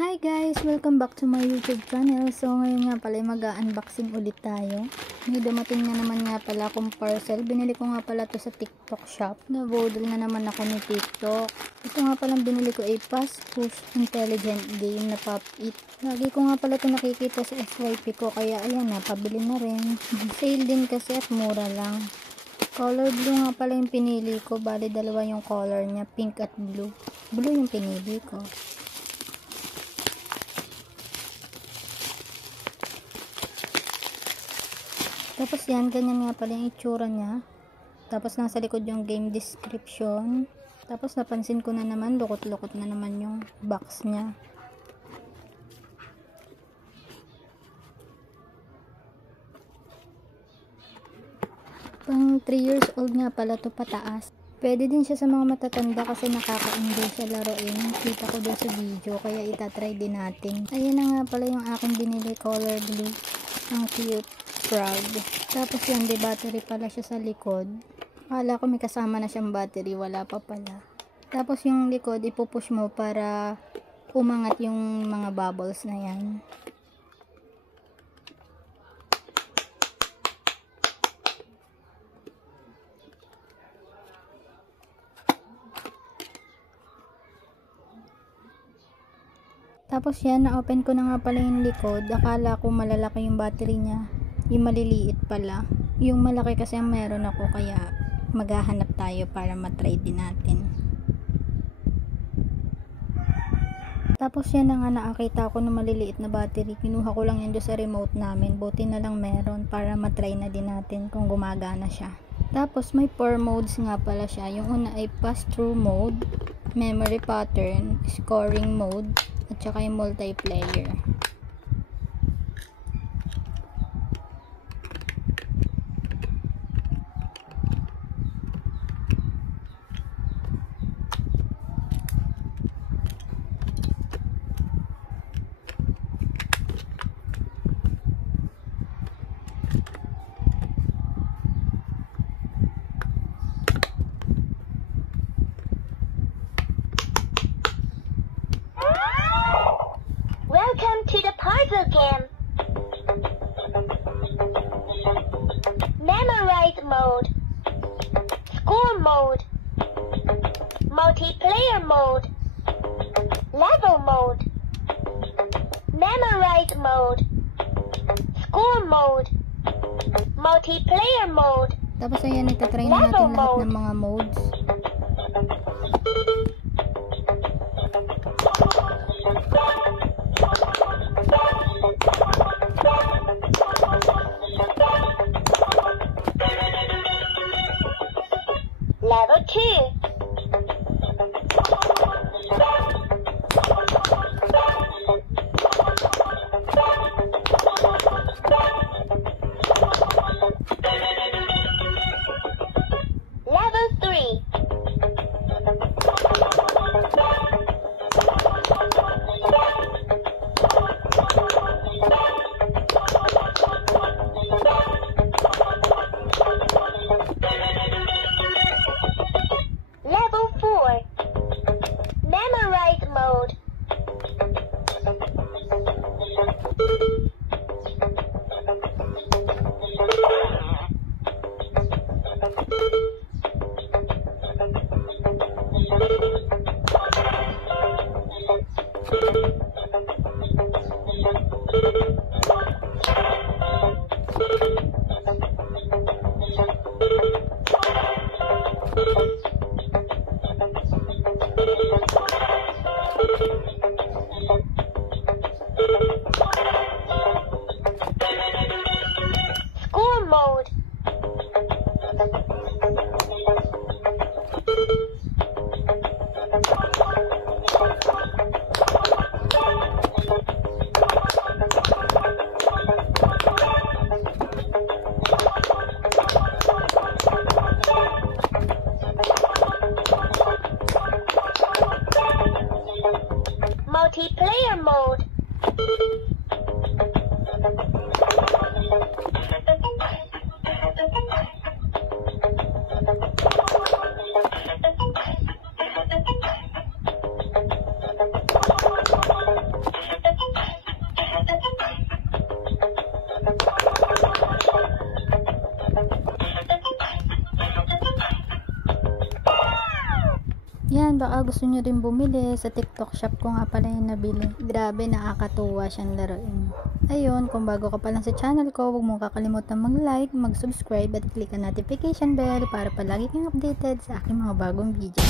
Hi guys! Welcome back to my YouTube channel. So ngayon nga pala mag-unboxing ulit tayo. May dumating na naman nga pala akong parcel. Binili ko nga pala to sa TikTok shop. Nabodol na naman ako ni TikTok. Ito nga palang binili ko ay Fast Push Intelligent Game na Pop It. Lagi ko nga pala ito nakikita sa SYP ko, kaya ayan na, pabili na rin. Sale din kasi at mura lang. Color blue nga pala yung pinili ko. Bali dalawa yung color niya, pink at blue. Blue yung pinili ko. Tapos yan, ganyan nga pala yung itsura niya. Tapos nasa likod yung game description. Tapos napansin ko na naman, lukot-lukot na naman yung box niya. Pang 3 years old nga pala to pataas. Pwede din siya sa mga matatanda kasi nakaka-enjoy siya laruin. Kita ko doon sa video, kaya itatry din natin. Ayan na nga pala yung aking binili, color blue. Ang cute. Frog. Tapos yan, di battery pala siya sa likod. Akala ko may kasama na siyang battery, wala pa pala. Tapos yung likod, ipupush mo para umangat yung mga bubbles na yan. Tapos yan, na-open ko na nga pala yung likod. Akala ko malalaki yung battery niya. Yung maliliit pala. Yung malaki kasi ang meron ako, kaya maghahanap tayo para matry din natin. Tapos yan na nga, nakakita ako ng maliliit na battery. Kinuha ko lang yun doon sa remote namin. Buti na lang meron para matry na din natin kung gumagana siya. Tapos may 4 modes nga pala siya. Yung una ay pass-through mode, memory pattern, scoring mode, at saka yung multiplayer. Welcome to the puzzle game. Memorize mode, score mode, multiplayer mode, level mode, memorize mode, score mode, multiplayer mode. Tapos ayan, itatry na natin lahat ng mga modes. Level 2. Level 3. Level 4. Memorize mode. Score mode. Multiplayer mode. Yan, baka gusto nyo rin bumili. Sa TikTok shop ko nga pala yung nabili. Grabe, nakakatuwa siyang laruin. Ayun, kung bago ka pa lang sa channel ko, huwag mong kakalimutan mag-like, mag-subscribe at click ang notification bell para palagi kang updated sa aking mga bagong video.